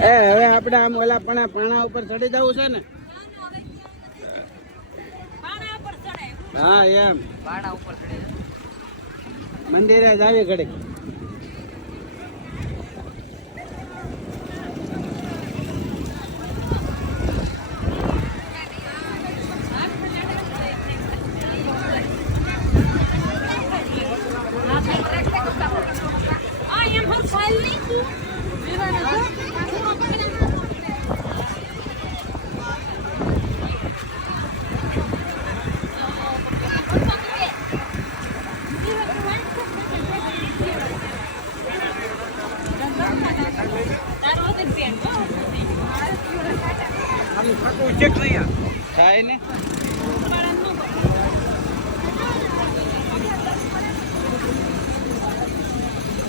એ હવે આપણે આમ ઓલા પાણા ઉપર ચડી જવું છે ને? હા એમ પાણા ઉપર ચડી મંદિરે જ આવી ઘડી. થાય ને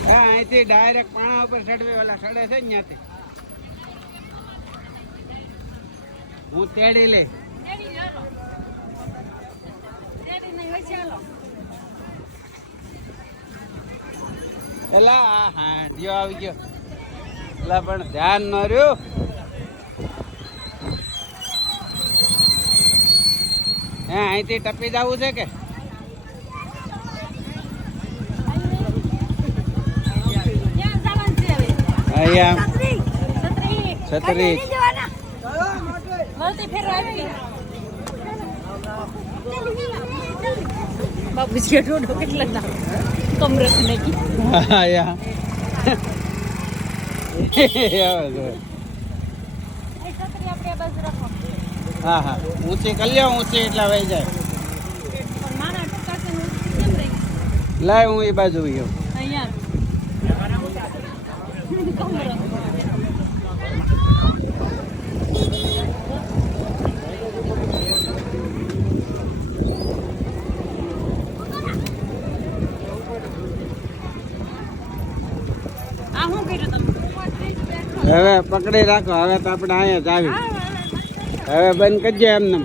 હા અહીંથી ડાયરેક્ટ પાણા ઉપર ચડવે ઓલા ચડે છે ને ત્યાંથી હું તેડી લે એલા હા દિયો આવી ગયો એલા પણ ધ્યાન ન રહ્યું. હે અહીંથી ટપી જવું છે કે છત્રી બાપુજી ઢોઢો કેટલા કમરસ નાખી હા હા ઊંચી કરી લ્યો ઊંચી એટલા વહી જાય. લાય હું એ બાજુ ગયો. હવે પકડી રાખો. હવે તો આપણે અહીંયા જ આવી. હવે બંધ કરજે એમને.